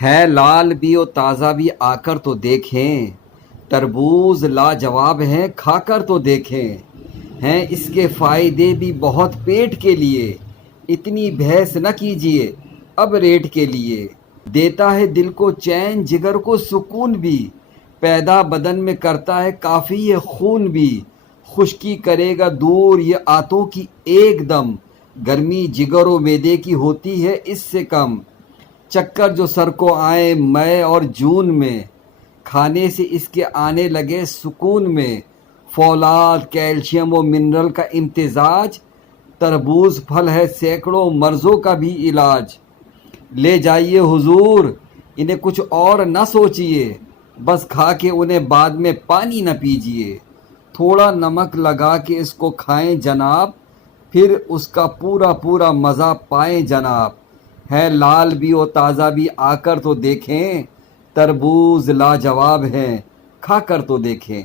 ہے لال بھی اور تازہ بھی، آ کر تو دیکھیں، تربوز لاجواب ہیں، کھا کر تو دیکھیں، ہیں اس کے فائدے بھی بہت پیٹ کے لیے، اتنی بحث نہ کیجیے اب ریٹ کے لیے، دیتا ہے دل کو چین جگر کو سکون بھی، پیدا بدن میں کرتا ہے کافی یہ خون بھی، خشکی کرے گا دور یہ آتوں کی ایک دم، گرمی جگر و معدے کی ہوتی ہے اس سے کم، چکر جو سر کو آئے مئی اور جون میں، کھانے سے اس کے آنے لگے سکون میں، فولاد کیلشیم و منرل کا امتزاج، تربوز پھل ہے سینکڑوں مرضوں کا بھی علاج، لے جائیے حضور انہیں، کچھ اور نہ سوچیے، بس کھا کے انہیں بعد میں پانی نہ پیجیے، تھوڑا نمک لگا کے اس کو کھائیں جناب، پھر اس کا پورا پورا مزہ پائیں جناب، ہے لال بھی اور تازہ بھی، آ کر تو دیکھیں، تربوز لاجواب ہیں، کھا کر تو دیکھیں۔